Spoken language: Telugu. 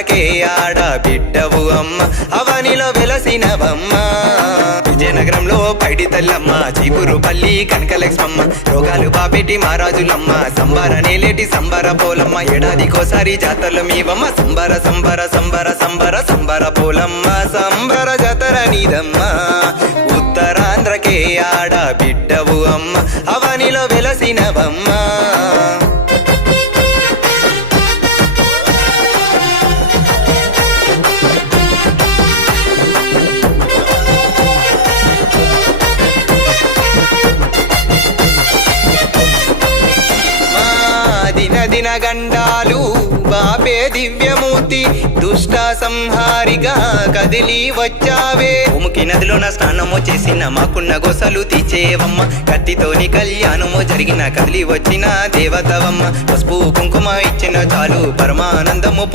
ఉత్తరాంధ్రకే ఆడ బిడ్డవు అమ్మ అవనిలో వెలసినవమ్మ విజయనగరంలో పైడి తల్లమ్మ చీపురుపల్లి కనకలక్ష్మమ్మ రోగాలు బాపెట్టి మహారాజులమ్మ సంబర నేలేటి సంబర పోలమ్మ ఏడాదికోసారి జాతరలు మీవమ్మ సంబర సంబర సంబర సంబర సంబర పోలమ్మ సంబర జాతర నీదమ్మ ఉత్తరాంధ్రకే ఆడ బిడ్డవు అమ్మ అవనిలో వెలసినవమ్మ దిన గండాలు బాపే దివ్యమూర్తి దుష్ట సంహారిగా కదిలి వచ్చావే ఉముకి నదిలోన స్నానము చేసిన మాకున్న గోసలు తీచేవమ్మ కత్తితోని కళ్యాణము జరిగిన కదిలి వచ్చిన దేవతవమ్మ పసుపు కుంకుమ ఇచ్చిన చాలు పరమానందము